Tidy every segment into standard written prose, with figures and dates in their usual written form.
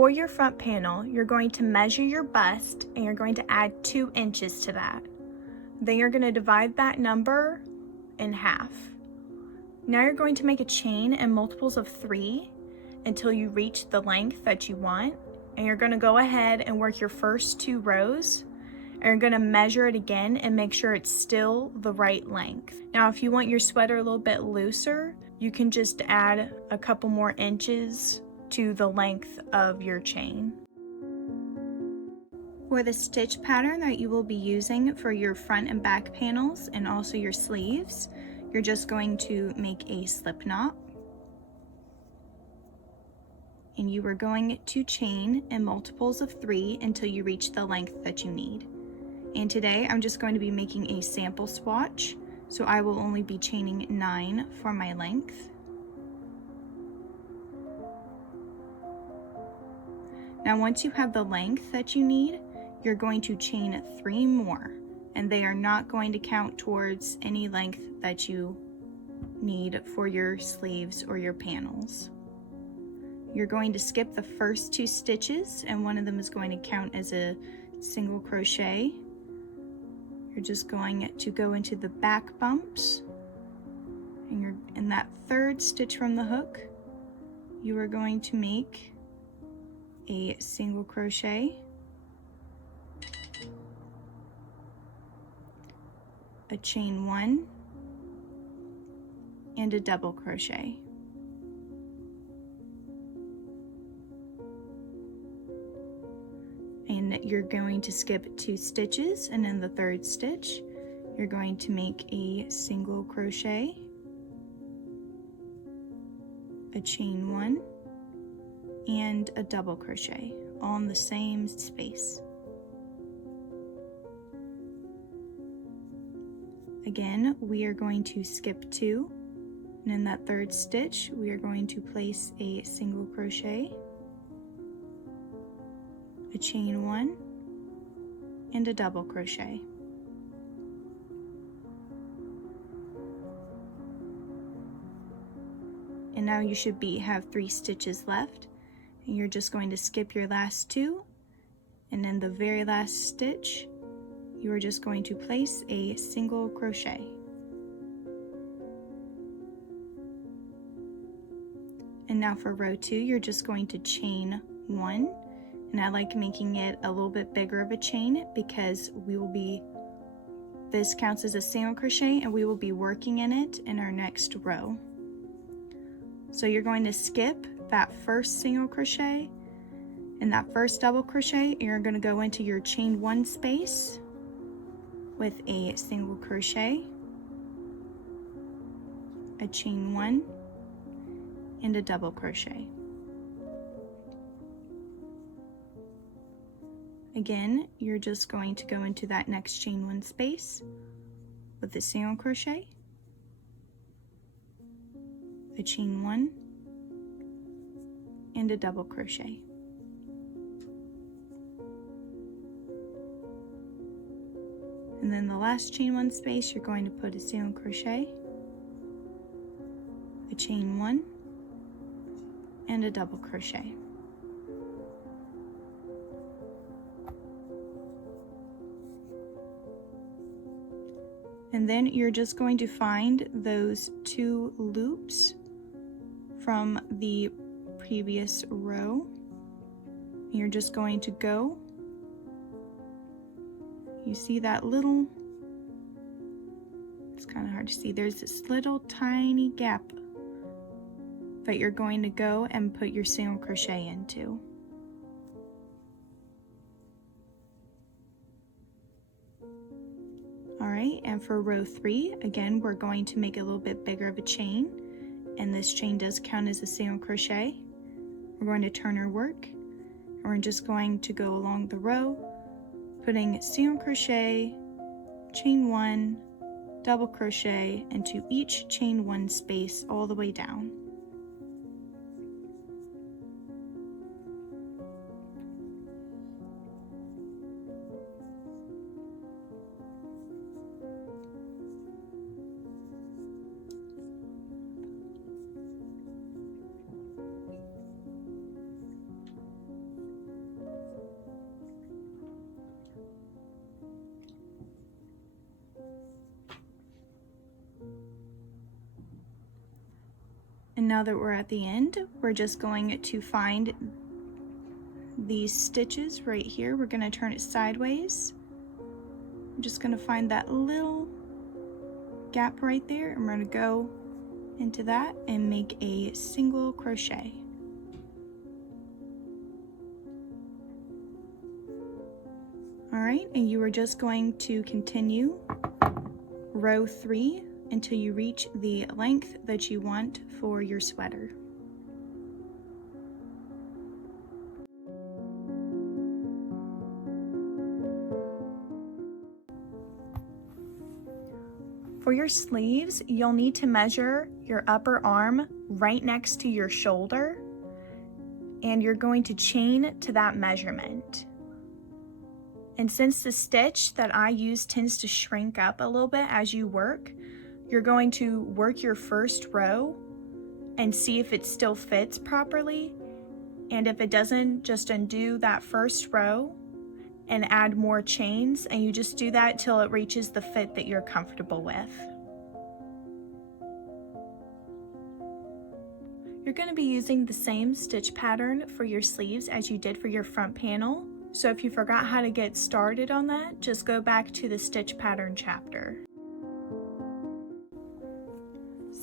for your front panel, you're going to measure your bust and you're going to add 2 inches to that. Then you're going to divide that number in half. Now you're going to make a chain in multiples of 3 until you reach the length that you want. And you're going to go ahead and work your first 2 rows. And you're going to measure it again and make sure it's still the right length. Now, if you want your sweater a little bit looser, you can just add a couple more inches to the length of your chain. For the stitch pattern that you will be using for your front and back panels and also your sleeves, you're just going to make a slip knot. And you are going to chain in multiples of 3 until you reach the length that you need. And today I'm just going to be making a sample swatch, so I will only be chaining 9 for my length. Now once you have the length that you need, you're going to chain 3 more, and they are not going to count towards any length that you need for your sleeves or your panels. You're going to skip the first 2 stitches, and one of them is going to count as a single crochet. You're just going to go into the back bumps, and you're in that 3rd stitch from the hook, you are going to make a single crochet, a chain 1, and a double crochet. And you're going to skip 2 stitches, and in the 3rd stitch you're going to make a single crochet, a chain 1, and a double crochet, all in the same space. Again, we are going to skip 2, and in that 3rd stitch we are going to place a single crochet, a chain 1, and a double crochet. And now you should have 3 stitches left, and you're just going to skip your last 2, and in the very last stitch you are just going to place a single crochet. And now for row 2, you're just going to chain 1. And I like making it a little bit bigger of a chain because this counts as a single crochet and we will be working in it in our next row. So you're going to skip that first single crochet and that first double crochet, and you're going to go into your chain 1 space with a single crochet, a chain 1, and a double crochet. Again, you're just going to go into that next chain 1 space with a single crochet, a chain 1, and a double crochet. And then the last chain 1 space, you're going to put a single crochet, a chain 1, and a double crochet. And then you're just going to find those 2 loops from the previous row. You're just going to go. You see that little, it's kind of hard to see, there's this little tiny gap that you're going to go and put your single crochet into. Alright, and for row 3, again, we're going to make a little bit bigger of a chain, and this chain does count as a single crochet. We're going to turn our work, and we're just going to go along the row, putting single crochet, chain 1, double crochet into each chain 1 space all the way down. now that we're at the end, we're just going to find these stitches right here. We're going to turn it sideways. I'm just going to find that little gap right there, and we're going to go into that and make a single crochet. All right, and you are just going to continue row 3 until you reach the length that you want for your sweater. For your sleeves, you'll need to measure your upper arm right next to your shoulder, and you're going to chain to that measurement. And since the stitch that I use tends to shrink up a little bit as you work, you're going to work your first row and see if it still fits properly. And if it doesn't, just undo that first row and add more chains, and you just do that till it reaches the fit that you're comfortable with. You're going to be using the same stitch pattern for your sleeves as you did for your front panel. So if you forgot how to get started on that, just go back to the stitch pattern chapter.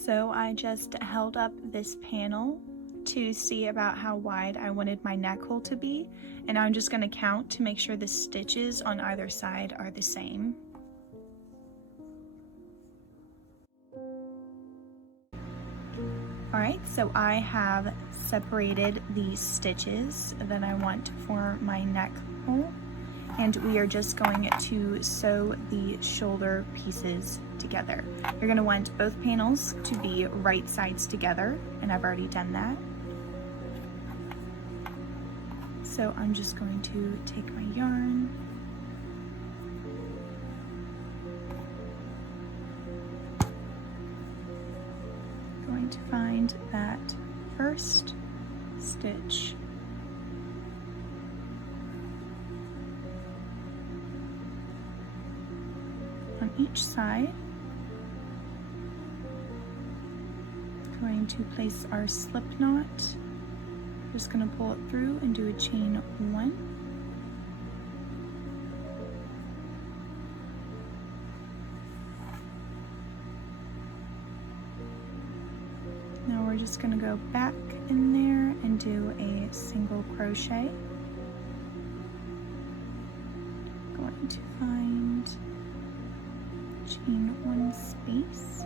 So I just held up this panel to see about how wide I wanted my neck hole to be, and I'm just going to count to make sure the stitches on either side are the same. Alright, so I have separated the stitches that I want for my neck hole, and we are just going to sew the shoulder pieces together. You're going to want both panels to be right sides together, and I've already done that. So I'm just going to take my yarn, going to find that first stitch, on each side. Going to place our slip knot. Just going to pull it through and do a chain 1. Now we're just going to go back in there and do a single crochet. Going to find chain 1 space.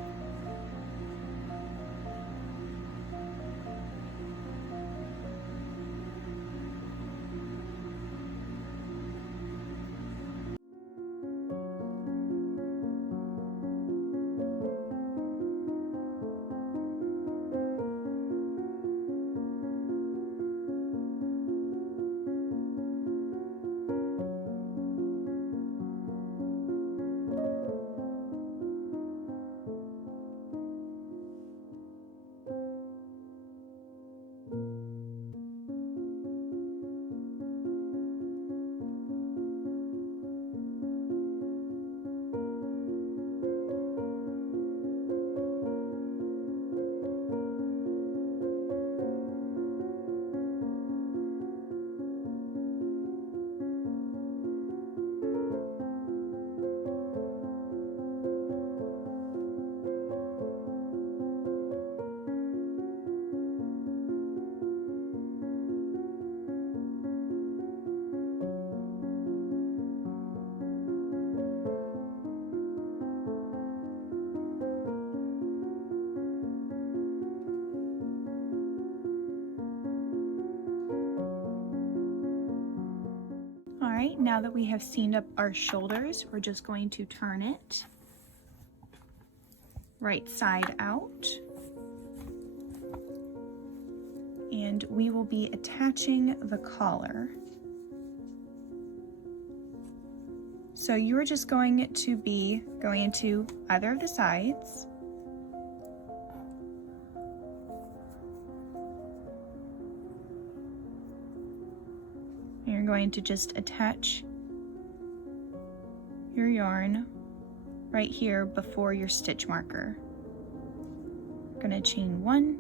Alright, now that we have seamed up our shoulders, we're just going to turn it right side out. And we will be attaching the collar. So you are just going to be going into either of the sides. You're going to just attach your yarn right here before your stitch marker. You're going to chain 1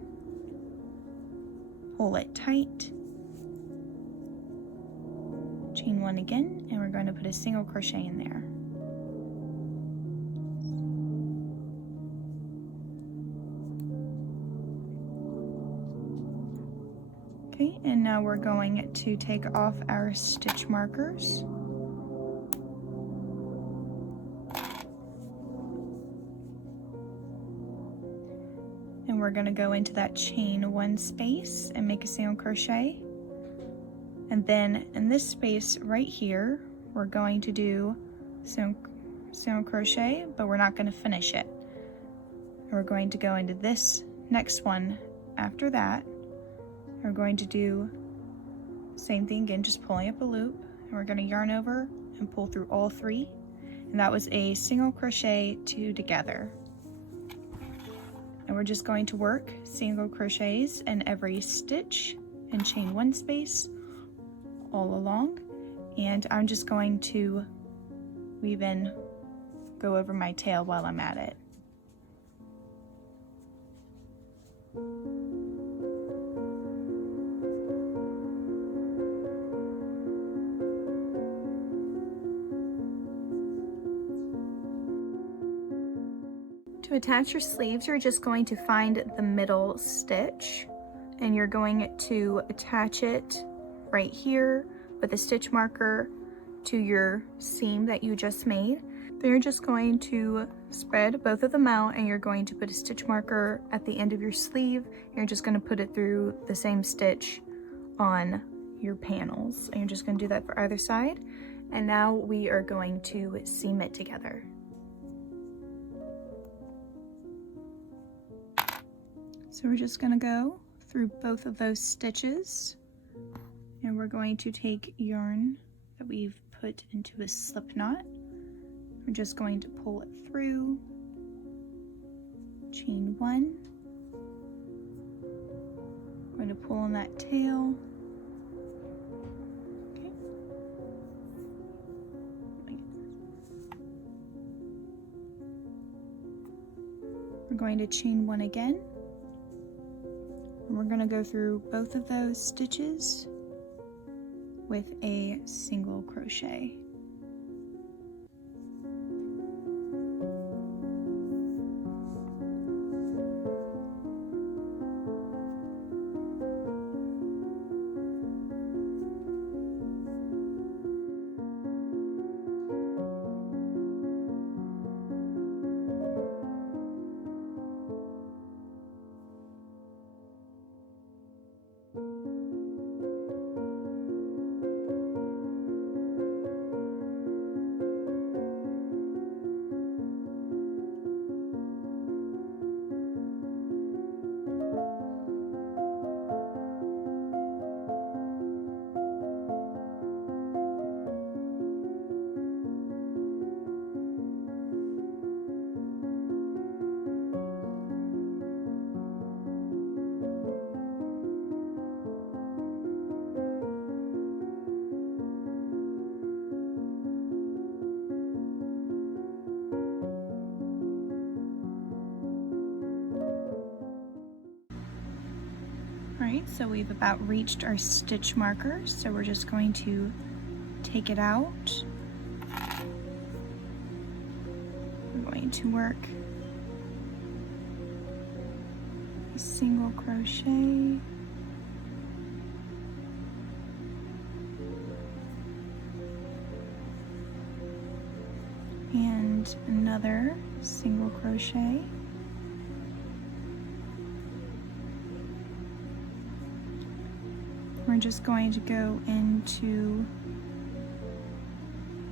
pull it tight, chain 1 again, and we're going to put a single crochet in there. Okay, and now we're going to take off our stitch markers. And we're going to go into that chain 1 space and make a single crochet. And then in this space right here, we're going to do single crochet, but we're not going to finish it. We're going to go into this next one after that. We're going to do same thing again, just pulling up a loop, and we're going to yarn over and pull through all 3. And that was a single crochet 2 together. And we're just going to work single crochets in every stitch and chain 1 space all along. And I'm just going to weave in, go over my tail while I'm at it. To attach your sleeves, you're just going to find the middle stitch and you're going to attach it right here with a stitch marker to your seam that you just made. Then you're just going to spread both of them out and you're going to put a stitch marker at the end of your sleeve. You're just going to put it through the same stitch on your panels. And you're just going to do that for either side. And now we are going to seam it together. So we're just going to go through both of those stitches and we're going to take yarn that we've put into a slip knot. We're just going to pull it through, chain 1, we're going to pull on that tail, okay. We're going to chain 1 again. And we're going to go through both of those stitches with a single crochet. Alright, so we've about reached our stitch marker, so we're just going to take it out. We're going to work a single crochet, and another single crochet. We're just going to go into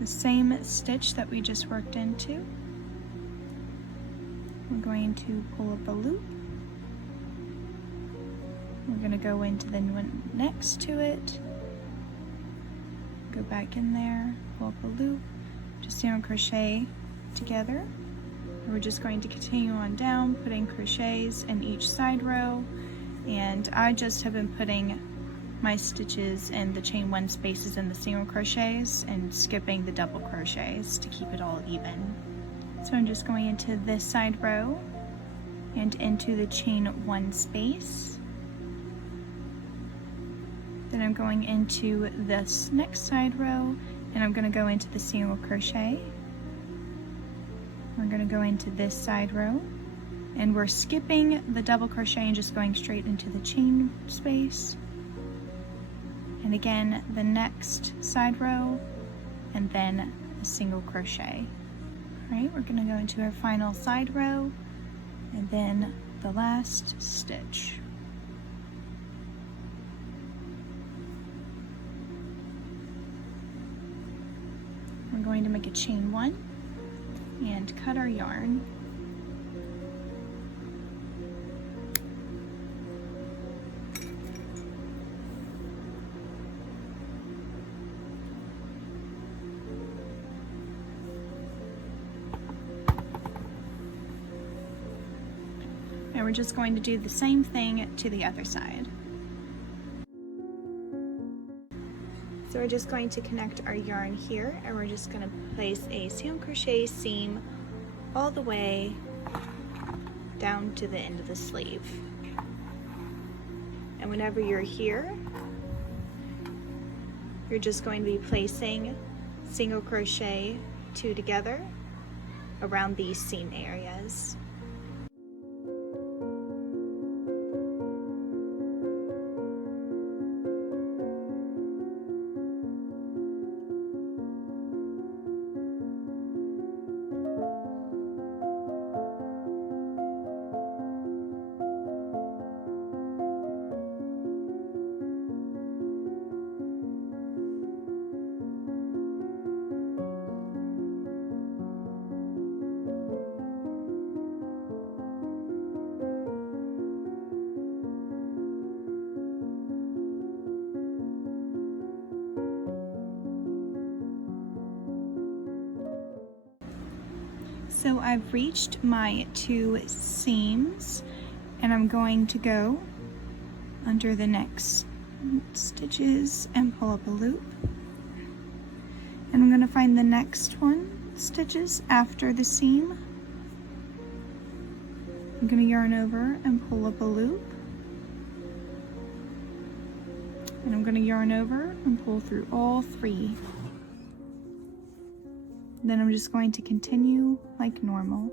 the same stitch that we just worked into. We're going to pull up a loop. We're going to go into the one next to it, go back in there, pull up a loop, just single crochet together. And we're just going to continue on down, putting crochets in each side row, and I just have been putting my stitches in the chain 1 spaces in the single crochets and skipping the double crochets to keep it all even. So I'm just going into this side row and into the chain 1 space. Then I'm going into this next side row and I'm going to go into the single crochet. We're going to go into this side row and we're skipping the double crochet and just going straight into the chain space. And again, the next side row and then a single crochet. All right, we're going to go into our final side row and then the last stitch. We're going to make a chain 1 and cut our yarn. And we're just going to do the same thing to the other side. So we're just going to connect our yarn here and we're just going to place a single crochet seam all the way down to the end of the sleeve. And whenever you're here, you're just going to be placing single crochet 2 together around these seam areas. So I've reached my 2 seams and I'm going to go under the next stitches and pull up a loop. And I'm going to find the next stitches after the seam. I'm going to yarn over and pull up a loop. And I'm going to yarn over and pull through all 3. Then I'm just going to continue like normal.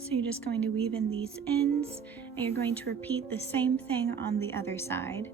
So you're just going to weave in these ends and you're going to repeat the same thing on the other side.